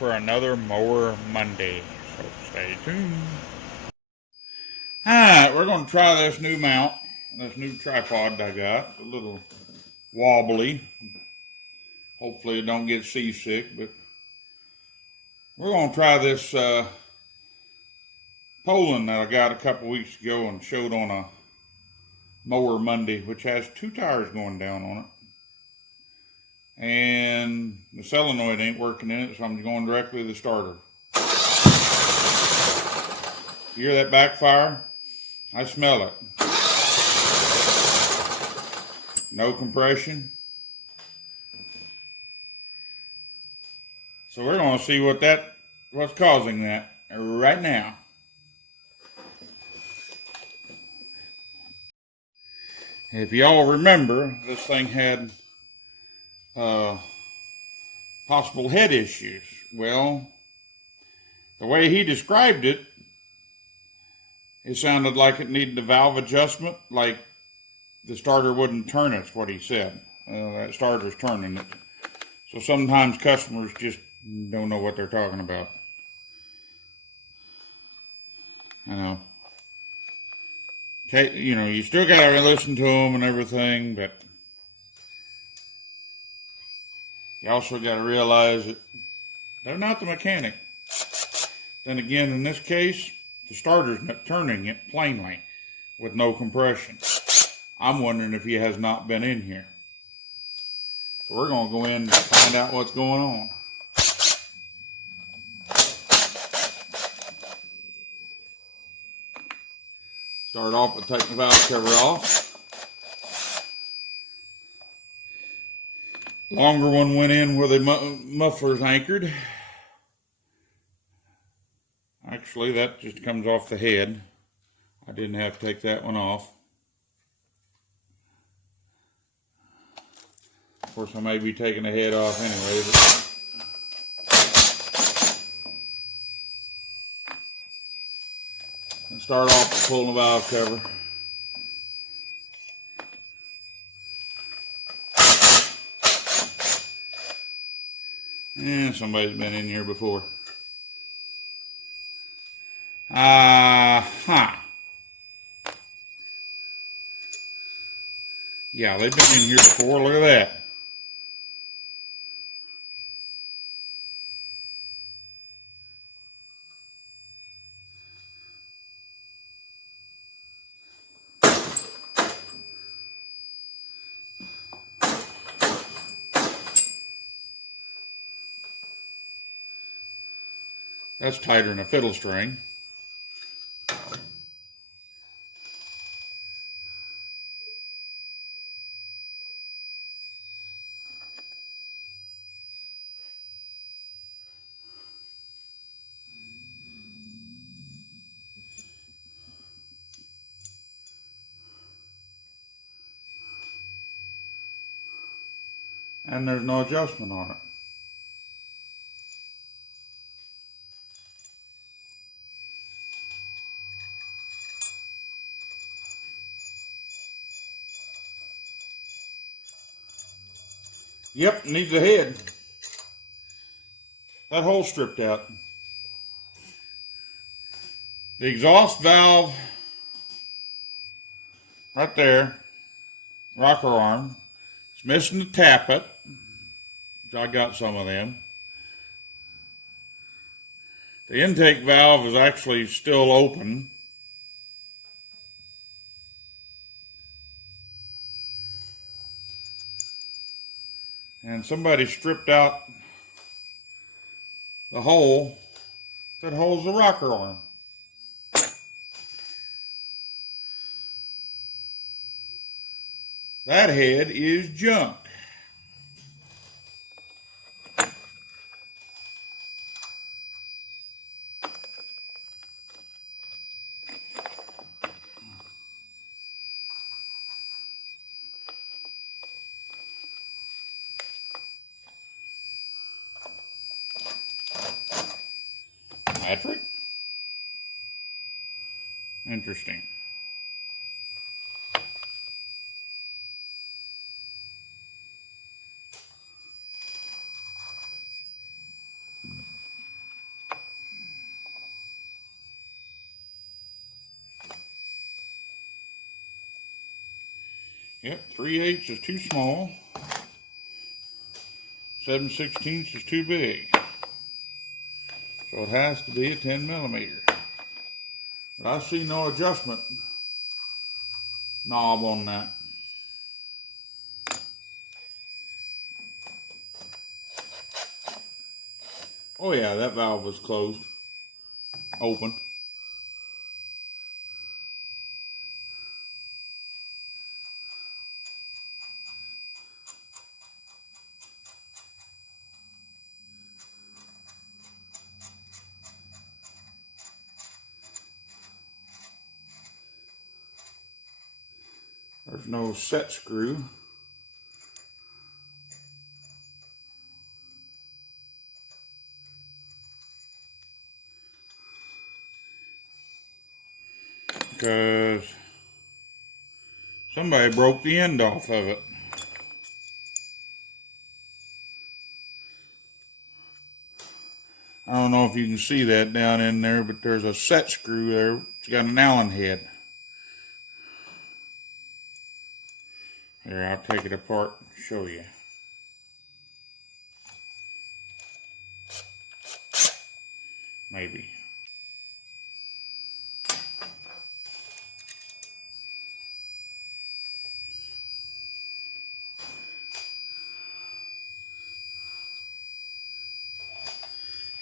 for another Mower Monday, so stay tuned. Alright, we're going to try this new mount, this new tripod I got. A little wobbly. Hopefully it don't get seasick, but we're going to try this Poulan that I got a couple weeks ago and showed on a Mower Monday, which has 2 tires going down on it. And the solenoid ain't working in it, so I'm going directly to the starter. You hear that backfire? I smell it. No compression. So we're going to see what's causing that right now. If y'all remember, this thing had possible head issues. Well, the way he described it, it sounded like it needed a valve adjustment, like the starter wouldn't turn it's what he said. That starter's turning it. So sometimes customers just don't know what they're talking about. I know. Okay, you know, you still gotta listen to them and everything, but you also gotta realize that they're not the mechanic. Then again, in this case, the starter's not turning it plainly with no compression. I'm wondering if he has not been in here. So we're going to go in and find out what's going on. Start off with taking the valve cover off. Longer one went in where the muffler's anchored. Actually, that just comes off the head. I didn't have to take that one off. Of course, I may be taking the head off anyway. And start off with pulling the valve cover. And somebody's been in here before. Yeah, they've been in here before. Look at that. That's tighter than a fiddle string. And there's no adjustment on it. Yep, needs a head. That hole stripped out. The exhaust valve right there, rocker arm, it's missing the tappet. I got some of them. The intake valve is actually still open. And somebody stripped out the hole that holds the rocker arm. That head is junk. Patrick? Interesting. Yep, 3/8 is too small. 7/16 is too big. So it has to be a 10 millimeter. But I see no adjustment knob on that. Oh yeah, that valve was closed. Open. There's no set screw. Because somebody broke the end off of it. I don't know if you can see that down in there, but there's a set screw there. It's got an Allen head. Here, I'll take it apart and show you. Maybe.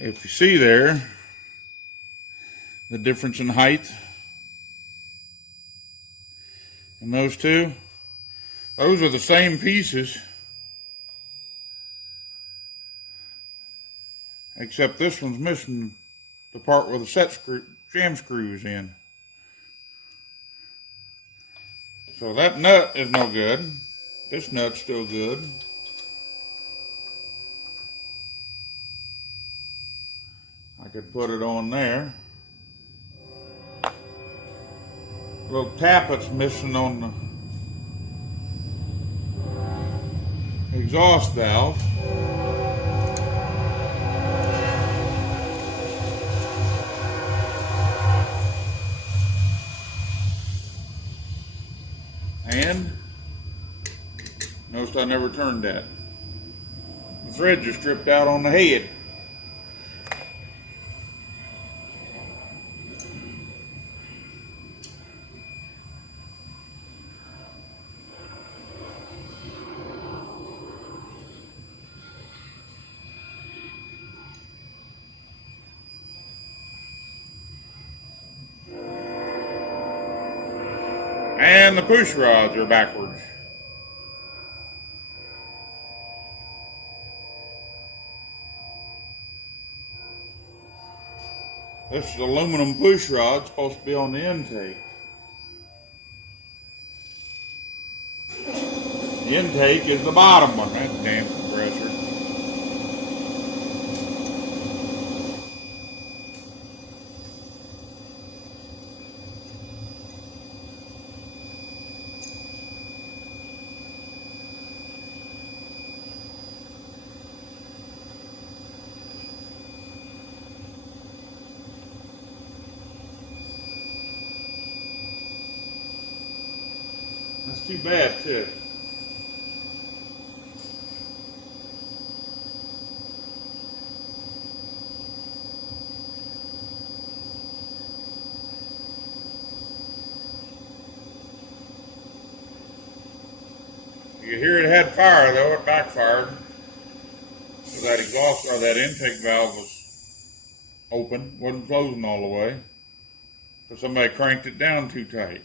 If you see there, the difference in height in those two, those are the same pieces, except this one's missing the part where the set screw, jam screw is in. So that nut is no good. This nut's still good. I could put it on there. A little tappet's missing on the exhaust valve. And notice I never turned that. The threads are stripped out on the head. And the push rods are backwards. This aluminum push rod's supposed to be on the intake. The intake is the bottom one. That damn compressor. That's too bad, too. You hear it had fire, though. It backfired. So that exhaust or that intake valve was open, wasn't closing all the way. Because somebody cranked it down too tight.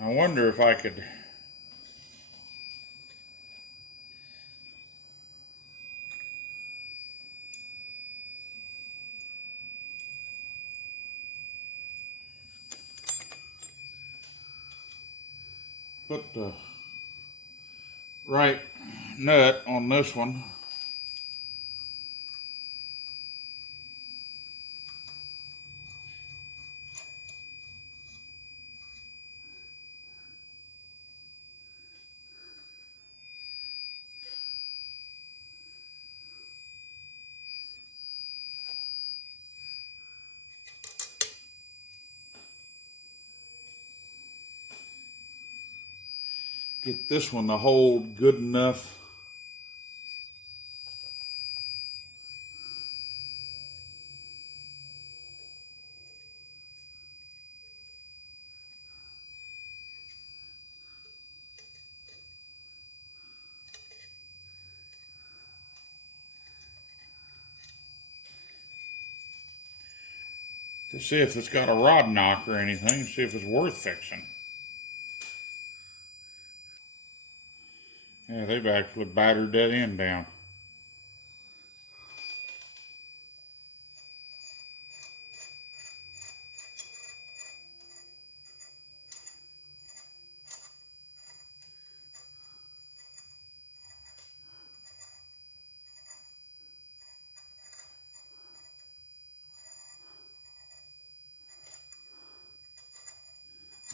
I wonder if I could put the right nut on this one. get this one to hold good enough. To see if it's got a rod knock or anything, see if it's worth fixing. Yeah, they've actually battered that end down.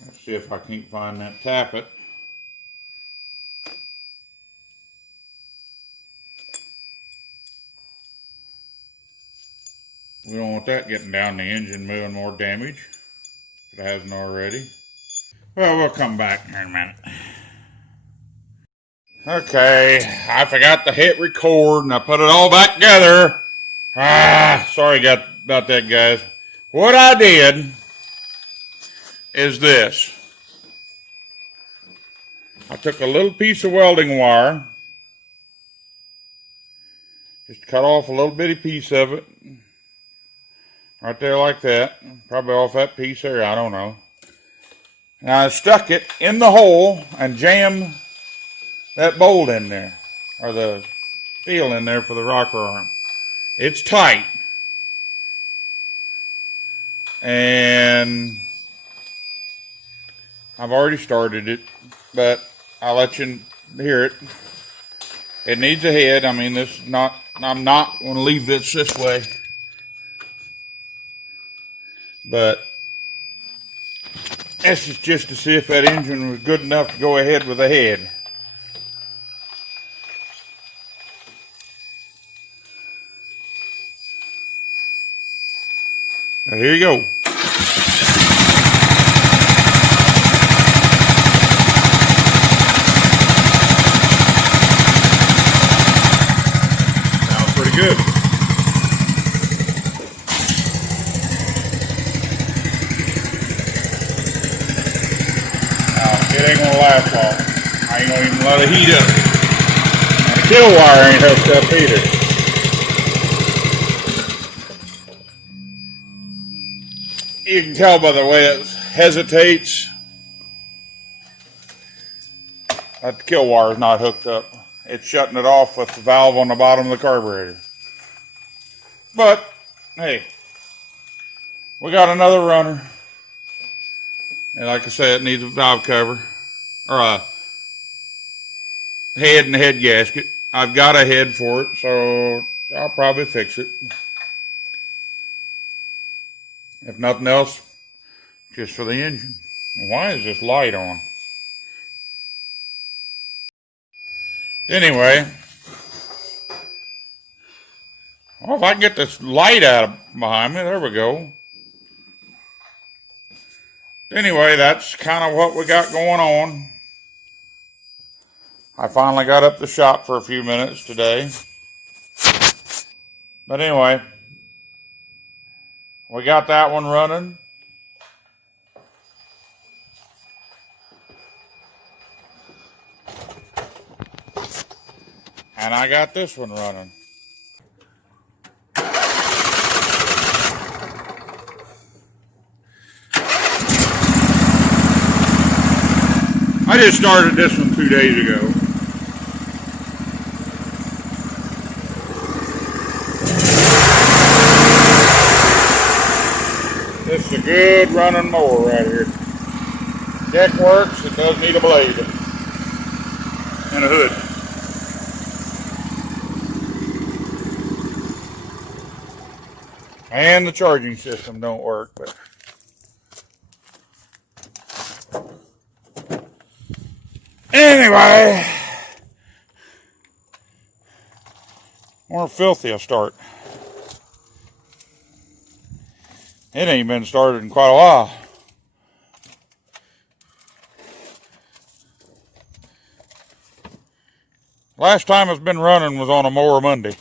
Let's see if I can't find that tappet. We don't want that getting down the engine, doing more damage if it hasn't already. Well, we'll come back here in a minute. Okay, I forgot to hit record and I put it all back together. Sorry about that, guys. What I did is this. I took a little piece of welding wire, just cut off a little bitty piece of it, right there like that, probably off that piece there, I don't know. And I stuck it in the hole and jammed that bolt in there, or the steel in there for the rocker arm. It's tight. And I've already started it, but I'll let you hear it. It needs a head. I mean, I'm not going to leave this way. But this is just to see if that engine was good enough to go ahead with a head. Now here you go. Sounds pretty good. Now, it ain't gonna last long. I ain't gonna even let it heat up. And the kill wire ain't hooked up either. You can tell by the way it hesitates that the kill wire is not hooked up. It's shutting it off with the valve on the bottom of the carburetor. But, hey, we got another runner. And like I said, it needs a valve cover, or a head and head gasket. I've got a head for it, so I'll probably fix it. If nothing else, just for the engine. Why is this light on? Anyway, well, if I can get this light out of behind me, there we go. Anyway, that's kind of what we got going on. I finally got up the shop for a few minutes today. But anyway, we got that one running. And I got this one running. I just started this one 2 days ago. This is a good running mower right here. Deck works, it does need a blade and a hood. And the charging system don't work, but anyway, more filthy a start. It ain't been started in quite a while. Last time it's been running was on a Mower Monday.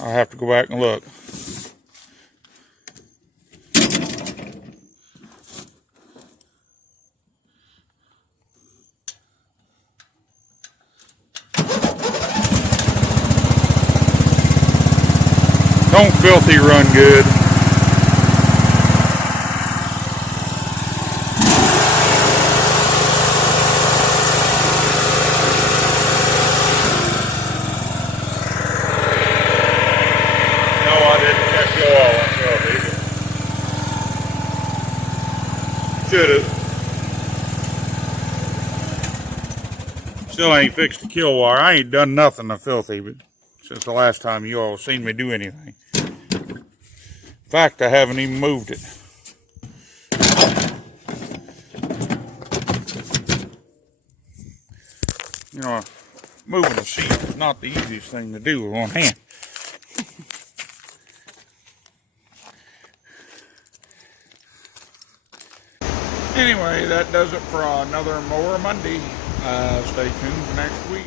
I'll have to go back and look. Don't filthy run good. No, I didn't check the oil on filthy. Should have. Still ain't fixed the kill wire. I ain't done nothing to filthy, but since the last time you all seen me do anything. In fact, I haven't even moved it. You know, moving a sheet is not the easiest thing to do with one hand. Anyway, that does it for another Mower Monday. Stay tuned for next week.